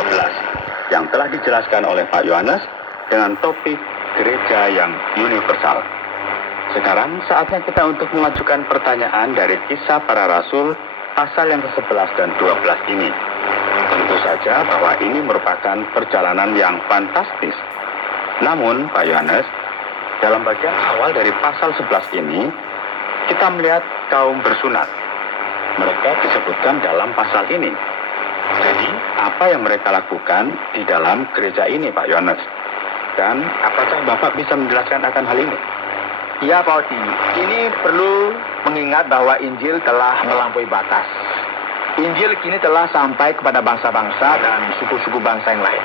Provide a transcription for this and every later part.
12 yang telah dijelaskan oleh Pak Yohanes dengan topik gereja yang universal. Sekarang saatnya kita untuk mengajukan pertanyaan dari Kisah Para Rasul pasal yang ke-11 dan 12 ini. Tentu saja bahwa ini merupakan perjalanan yang fantastis. Namun, Pak Yohanes, dalam bagian awal dari pasal 11 ini, kita melihat kaum bersunat. Mereka disebutkan dalam pasal ini. Jadi, apa yang mereka lakukan di dalam gereja ini, Pak Yohanes? Dan apakah Bapak bisa menjelaskan akan hal ini? Ya, Pak Oti, ini perlu mengingat bahwa Injil telah melampaui batas. Injil kini telah sampai kepada bangsa-bangsa dan suku-suku bangsa yang lain.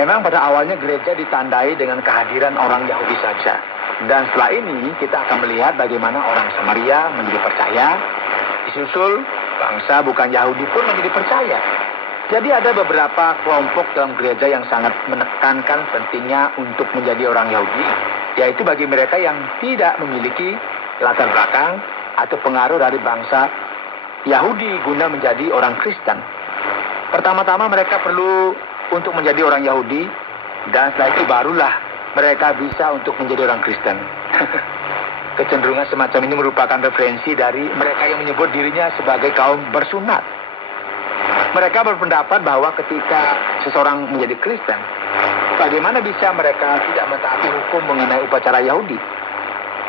Memang pada awalnya gereja ditandai dengan kehadiran orang Yahudi saja. Dan setelah ini kita akan melihat bagaimana orang Samaria menjadi percaya, disusul bangsa bukan Yahudi pun menjadi percaya. Jadi ada beberapa kelompok dalam gereja yang sangat menekankan pentingnya untuk menjadi orang Yahudi, yaitu bagi mereka yang tidak memiliki latar belakang atau pengaruh dari bangsa Yahudi guna menjadi orang Kristen. Pertama-tama mereka perlu untuk menjadi orang Yahudi, dan setelah itu barulah mereka bisa untuk menjadi orang Kristen. Kecenderungan semacam ini merupakan referensi dari mereka yang menyebut dirinya sebagai kaum bersunat. Mereka berpendapat bahwa ketika seseorang menjadi Kristen, bagaimana bisa mereka tidak mentaati hukum mengenai upacara Yahudi?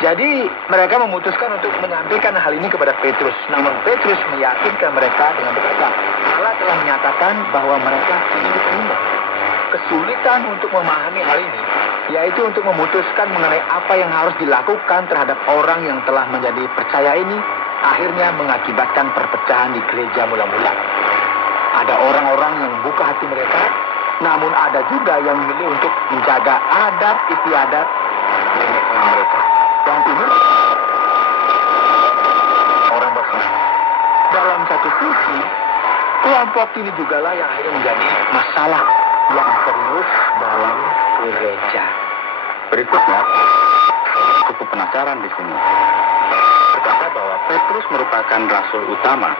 Jadi mereka memutuskan untuk menyampaikan hal ini kepada Petrus. Namun Petrus meyakinkan mereka dengan berkata, Allah telah menyatakan bahwa mereka tidak diterima. Kesulitan untuk memahami hal ini, yaitu untuk memutuskan mengenai apa yang harus dilakukan terhadap orang yang telah menjadi percaya ini, akhirnya mengakibatkan perpecahan di gereja mula-mula. Ada orang-orang yang buka hati mereka, namun ada juga yang memilih untuk menjaga adat istiadat mereka. Dan ini orang bersunat. Dalam satu sisi, kelompok ini jugalah yang akhirnya menjadi masalah yang serius dalam gereja. Berikutnya, cukup penasaran di sini. Berkata bahwa Petrus merupakan rasul utama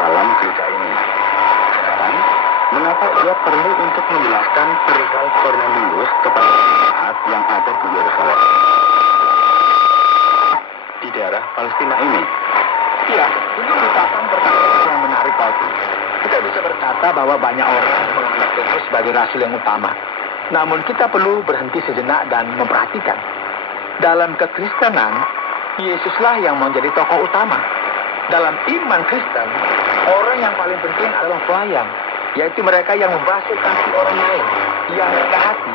dalam gereja ini. Sekarang, mengapa dia perlu untuk menjelaskan perihal Kornelius kepada jemaat yang ada di Yerusalem, di daerah Palestina ini? Ya, ini merupakan pertanyaan yang menarik, Pak. Kita bisa berkata bahwa banyak orang menganggap Petrus sebagai rasul yang utama. Namun kita perlu berhenti sejenak dan memperhatikan. Dalam kekristenan, Yesuslah yang menjadi tokoh utama. Dalam iman Kristen, orang yang paling penting adalah pelayan, yaitu mereka yang membasuh kaki orang lain, yang rendah hati.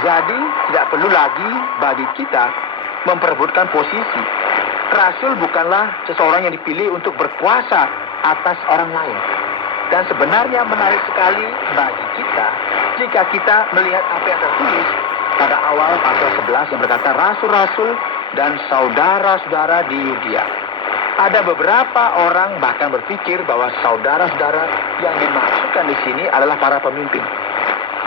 Jadi tidak perlu lagi bagi kita memperebutkan posisi. Rasul bukanlah seseorang yang dipilih untuk berkuasa atas orang lain. Dan sebenarnya menarik sekali bagi kita jika kita melihat apa yang tertulis pada awal pasal 11 yang berkata rasul-rasul dan saudara-saudara di Yudea. Ada beberapa orang bahkan berpikir bahwa saudara-saudara yang dimaksudkan di sini adalah para pemimpin.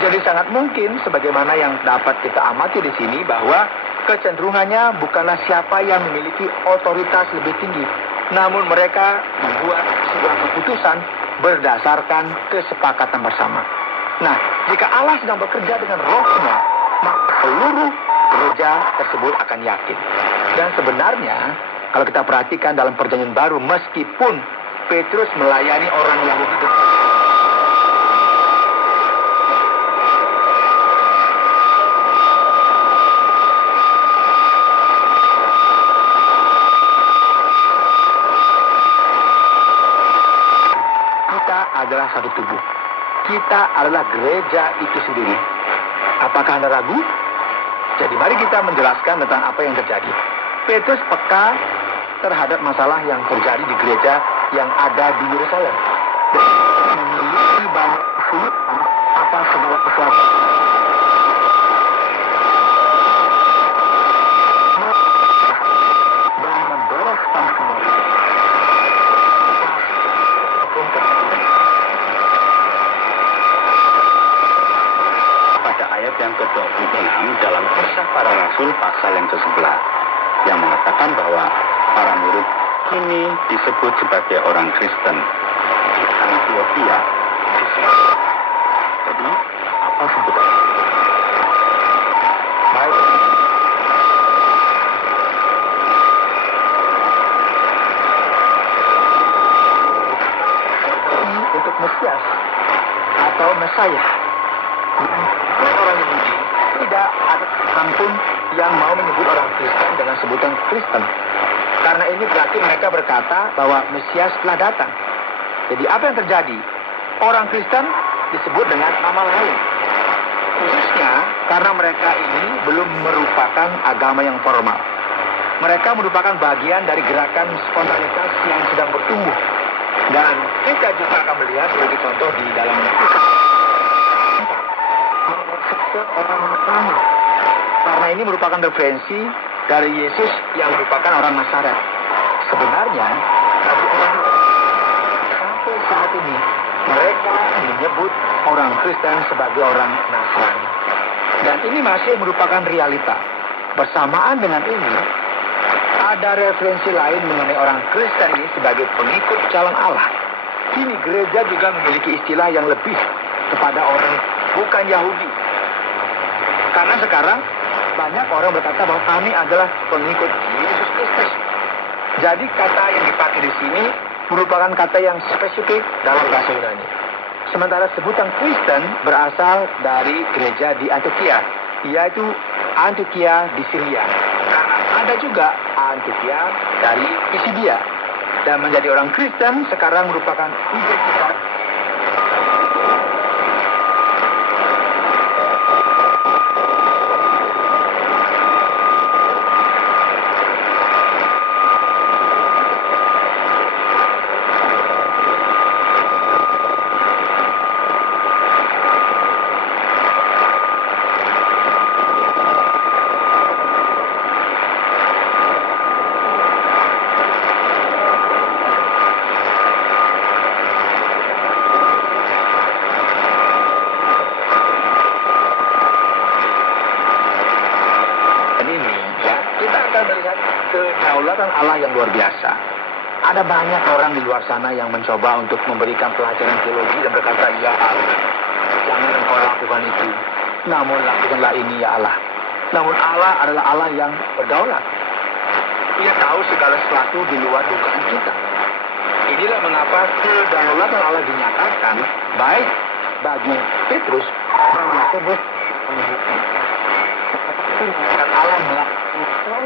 Jadi sangat mungkin sebagaimana yang dapat kita amati di sini bahwa kecenderungannya bukanlah siapa yang memiliki otoritas lebih tinggi, namun mereka membuat sebuah keputusan berdasarkan kesepakatan bersama. Nah, jika Allah sedang bekerja dengan rohnya, maka seluruh gereja tersebut akan yakin. Dan sebenarnya, kalau kita perhatikan dalam perjanjian baru, meskipun Petrus melayani orang Yahudi adalah satu tubuh. Kita adalah gereja itu sendiri. Apakah Anda ragu? Jadi mari kita menjelaskan tentang apa yang terjadi. Petrus peka terhadap masalah yang terjadi di gereja yang ada di Yerusalem. Dan memiliki banyak kesulitan atas segala sesuatu. Dan membereskan semua. Yang ke-26 dalam Kisah Para Rasul pasal yang ke-11 yang mengatakan bahwa para murid kini disebut sebagai orang Kristen. Di Antioquia Oh, sebentar. Baik. Ini untuk Mesias atau Mesaya. Orang Yahudi tidak ada orang pun yang mau menyebut orang Kristen dengan sebutan Kristen. Karena ini berarti mereka berkata bahwa Mesias telah datang. Jadi apa yang terjadi? Orang Kristen disebut dengan nama lain. Khususnya karena mereka ini belum merupakan agama yang formal. Mereka merupakan bagian dari gerakan spontanitas yang sedang bertumbuh. Dan kita juga akan melihat sebagai contoh di dalam orang pertama. Karena ini merupakan referensi dari Yesus yang merupakan orang Nazaret. Sebenarnya, sampai saat ini mereka menyebut orang Kristen sebagai orang Nasrani. Dan ini masih merupakan realita. Bersamaan dengan ini, ada referensi lain mengenai orang Kristen ini sebagai pengikut calon Allah. Kini gereja juga memiliki istilah yang lebih kepada orang bukan Yahudi. Karena sekarang banyak orang berkata bahwa kami adalah pengikut Yesus Kristus. Jadi kata yang dipakai di sini merupakan kata yang spesifik dalam bahasa Yunani. Sementara sebutan Kristen berasal dari gereja di Antioquia, yaitu Antioquia di Syria. Karena ada juga Antioquia dari Pisidia. Dan menjadi orang Kristen sekarang merupakan identitas. Kedaulatan Allah yang luar biasa. Ada banyak orang di luar sana yang mencoba untuk memberikan pelajaran teologi dan berkata, ya Allah, jangan engkau lakukan itu. Namun lakukanlah ini ya Allah. Namun Allah adalah Allah yang berdaulat. Ia tahu segala sesuatu di luar dugaan kita. Inilah mengapa kedaulatan Allah dinyatakan baik bagi Petrus dan Yakobus. Dan Allah melakukan